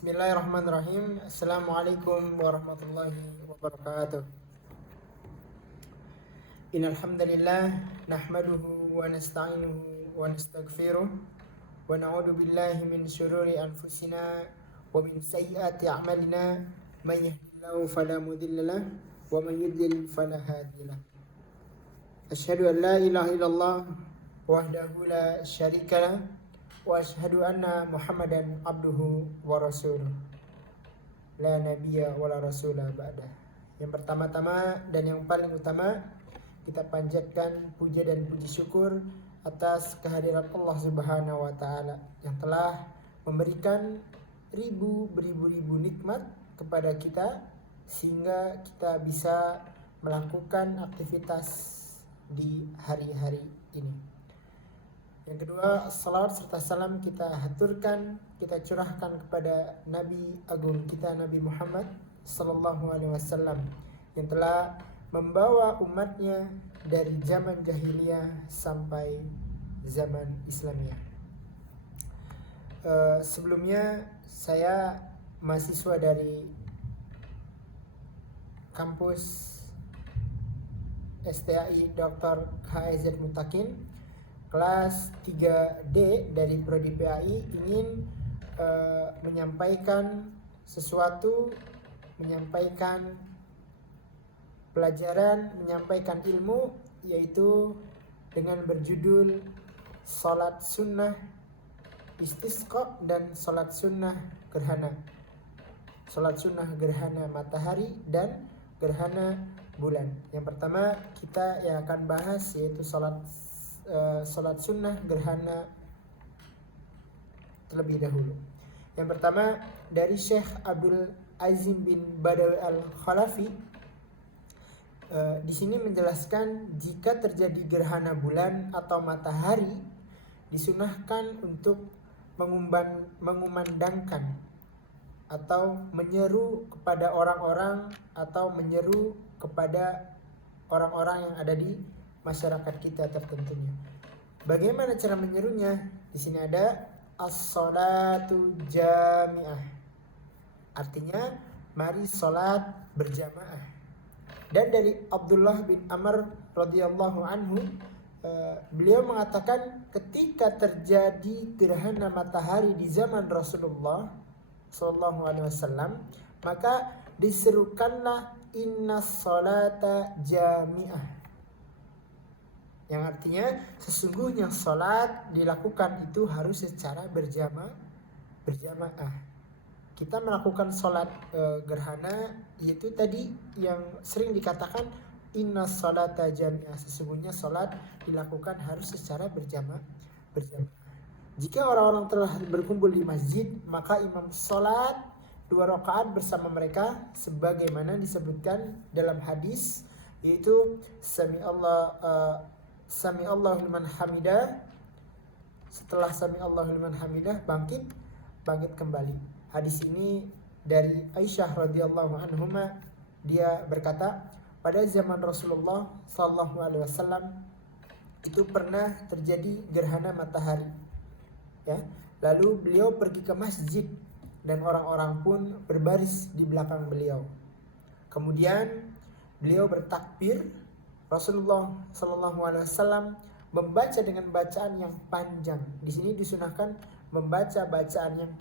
Bismillahirrahmanirrahim. Assalamualaikum warahmatullahi wabarakatuh. Innal hamdalillah nahmaduhu wa nasta'inuhu wa nastaghfiruh wa na'udzu billahi min shururi anfusina wa min sayyiati a'malina may yahdihillahu fala mudilla lahu wa may yudlil fala hadiya lahu. Asyhadu an la ilaha illallah wahdahu la syarika lahu wa asyhadu anna Muhammadan abduhu wa rasuluh la nabiyya wa la rasula ba'dah. Yang pertama-tama dan yang paling utama, kita panjatkan puja dan puji syukur atas kehadiran Allah Subhanahu wa taala yang telah memberikan beribu-ribu nikmat kepada kita sehingga kita bisa melakukan aktivitas di hari-hari ini. Yang kedua, salawat serta salam kita haturkan, kita curahkan kepada Nabi Agung kita, Nabi Muhammad sallallahu alaihi wasallam, yang telah membawa umatnya dari zaman jahiliyah sampai zaman Islamiyah. Sebelumnya saya mahasiswa dari kampus STAI Dr. HIZ Mutakin kelas 3D dari Prodi PAI ingin menyampaikan sesuatu, menyampaikan pelajaran, menyampaikan ilmu, yaitu dengan berjudul Salat Sunnah Istisqa dan Salat Sunnah Gerhana. Salat Sunnah Gerhana Matahari dan Gerhana Bulan. Yang pertama kita yang akan bahas yaitu salat sunnah gerhana terlebih dahulu. Yang pertama dari Syekh Abdul Azim bin Badawi Al-Khalafi. Di sini menjelaskan jika terjadi gerhana bulan atau matahari, disunahkan untuk mengumandangkan atau menyeru kepada orang-orang atau menyeru kepada orang-orang yang ada di masyarakat kita tertentunya. Bagaimana cara menyerunya? Di sini ada as-salatu jami'ah. Artinya mari salat berjamaah. Dan dari Abdullah bin Amr radhiyallahu anhu, beliau mengatakan ketika terjadi gerhana matahari di zaman Rasulullah sallallahu alaihi wasallam, maka diserukanlah innas salata jami'ah, yang artinya sesungguhnya salat dilakukan itu harus secara berjamaah. Kita melakukan salat gerhana, yaitu tadi yang sering dikatakan innas salata jami'ah, sesungguhnya salat dilakukan harus secara berjamaah. Jika orang-orang telah berkumpul di masjid, maka imam salat 2 rakaat bersama mereka sebagaimana disebutkan dalam hadis, yaitu Sami Allahu liman hamidah. Setelah Sami Allahu liman hamidah bangkit kembali. Hadis ini dari Aisyah radhiyallahu anhuma, dia berkata, pada zaman Rasulullah sallallahu alaihi wasallam itu pernah terjadi gerhana matahari. Ya, lalu beliau pergi ke masjid dan orang-orang pun berbaris di belakang beliau. Kemudian beliau bertakbir. Rasulullah sallallahu alaihi wasallam membaca dengan bacaan yang panjang. Di sini disunahkan membaca bacaan yang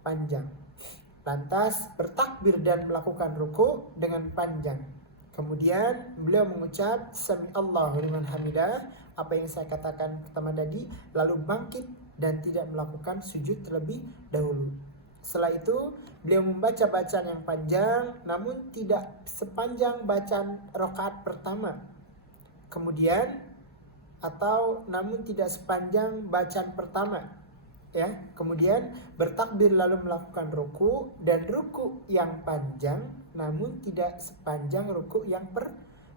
panjang. Lantas bertakbir dan melakukan ruku dengan panjang. Kemudian beliau mengucap Sami Allahu liman hamidah, apa yang saya katakan pertama tadi, lalu bangkit dan tidak melakukan sujud terlebih dahulu. Setelah itu beliau membaca bacaan yang panjang, namun tidak sepanjang bacaan rakaat pertama. Kemudian namun tidak sepanjang bacaan pertama. Ya, kemudian bertakbir lalu melakukan ruku dan ruku yang panjang, namun tidak sepanjang ruku yang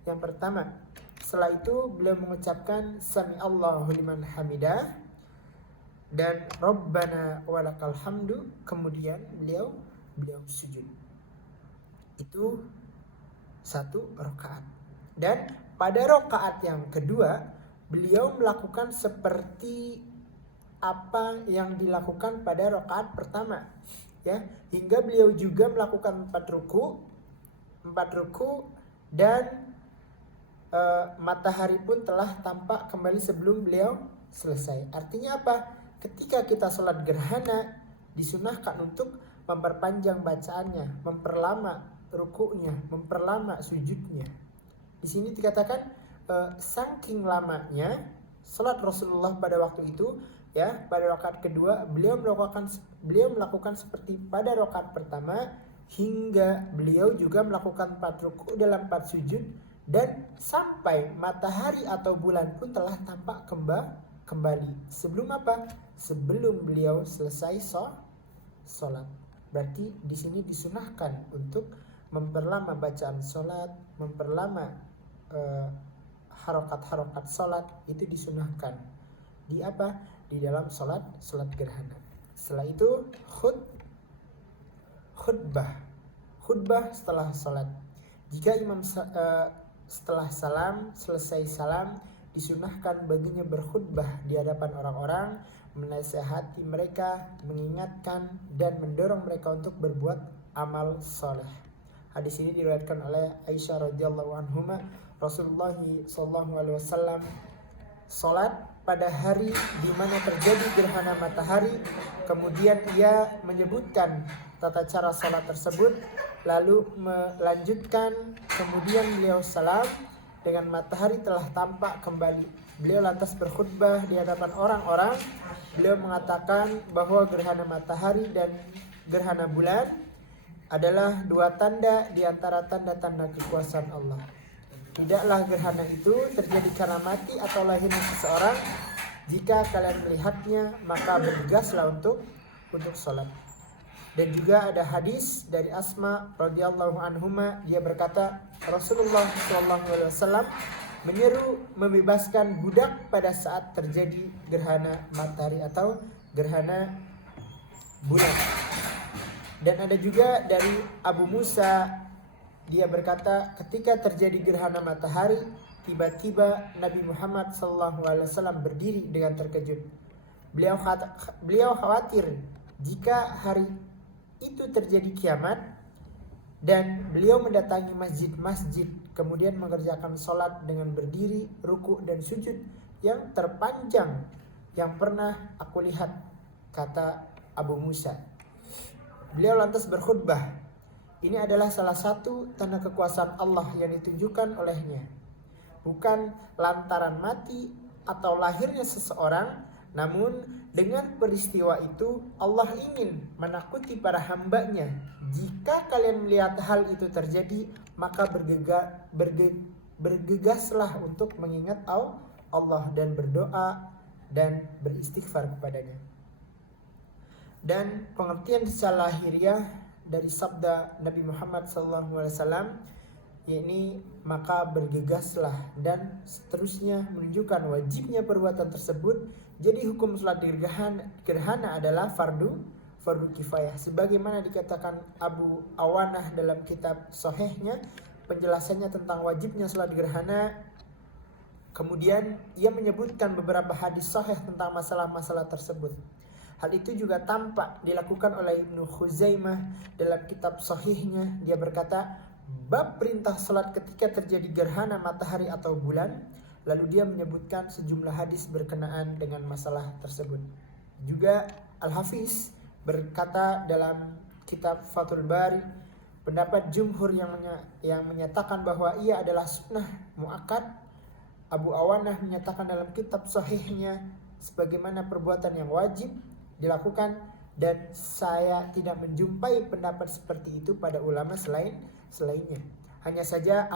pertama. Setelah itu beliau mengucapkan Sami Allahu liman hamidah dan Rabbana walakal hamdu. Kemudian beliau sujud. Itu 1 rakaat. Dan pada rakaat yang kedua beliau melakukan seperti apa yang dilakukan pada rakaat pertama, ya, hingga beliau juga melakukan 4 ruku dan matahari pun telah tampak kembali sebelum beliau selesai. Artinya apa? Ketika kita sholat gerhana, disunahkan untuk memperpanjang bacaannya, memperlama rukunya, memperlama sujudnya. Di sini dikatakan saking lamanya sholat Rasulullah pada waktu itu, ya, pada rakaat kedua beliau melakukan seperti pada rakaat pertama, hingga beliau juga melakukan 4 ruku dalam 4 sujud, dan sampai matahari atau bulan pun telah tampak kembali. Sebelum apa? Sebelum beliau selesai sholat. Berarti di sini disunahkan untuk memperlama bacaan sholat, memperlama harokat-harokat sholat, itu disunahkan. Di apa? Di dalam sholat gerhana. Setelah itu khutbah setelah sholat. Jika imam setelah selesai salam, disunahkan baginya berkhutbah di hadapan orang-orang, menasihati mereka, mengingatkan dan mendorong mereka untuk berbuat amal soleh. Hadis ini diriwayatkan oleh Aisyah radhiyallahu anha, Rasulullah SAW salat pada hari di mana terjadi gerhana matahari, kemudian ia menyebutkan tata cara salat tersebut, lalu melanjutkan, kemudian beliau salam dengan matahari telah tampak kembali. Beliau lantas berkhutbah di hadapan orang-orang. Beliau mengatakan bahwa gerhana matahari dan gerhana bulan adalah 2 tanda di antara tanda-tanda kekuasaan Allah. Tidaklah gerhana itu terjadi karena mati atau lahirnya seseorang. Jika kalian melihatnya, maka bergegaslah untuk sholat. Dan juga ada hadis dari Asma radhiyallahu anhuma, dia berkata, Rasulullah SAW menyeru membebaskan budak pada saat terjadi gerhana matahari atau gerhana bulan. Dan ada juga dari Abu Musa, dia berkata, ketika terjadi gerhana matahari, tiba-tiba Nabi Muhammad SAW berdiri dengan terkejut. Beliau khawatir jika hari itu terjadi kiamat, dan beliau mendatangi masjid-masjid, kemudian mengerjakan sholat dengan berdiri, ruku dan sujud yang terpanjang yang pernah aku lihat, kata Abu Musa. Beliau lantas berkhutbah. Ini adalah salah satu tanda kekuasaan Allah yang ditunjukkan olehnya. Bukan lantaran mati atau lahirnya seseorang, namun dengan peristiwa itu Allah ingin menakuti para hambanya. Jika kalian melihat hal itu terjadi, maka bergegaslah untuk mengingat Allah dan berdoa dan beristighfar kepadanya. Dan pengertian secara lahiriah dari sabda Nabi Muhammad SAW, yakni maka bergegaslah, dan seterusnya menunjukkan wajibnya perbuatan tersebut. Jadi hukum salat gerhana adalah fardu kifayah, sebagaimana dikatakan Abu Awanah dalam kitab Sahihnya, penjelasannya tentang wajibnya salat gerhana. Kemudian ia menyebutkan beberapa hadis sahih tentang masalah-masalah tersebut. Hal itu juga tampak dilakukan oleh Ibnu Khuzaimah dalam kitab Sahihnya. Dia berkata, bab perintah salat ketika terjadi gerhana matahari atau bulan. Lalu dia menyebutkan sejumlah hadis berkenaan dengan masalah tersebut. Juga Al-Hafiz berkata dalam kitab Fathul Bari, pendapat jumhur yang menyatakan bahwa ia adalah sunnah muakkad. Abu Awanah menyatakan dalam kitab Sahihnya sebagaimana perbuatan yang wajib dilakukan, dan saya tidak menjumpai pendapat seperti itu pada ulama selainnya. Hanya saja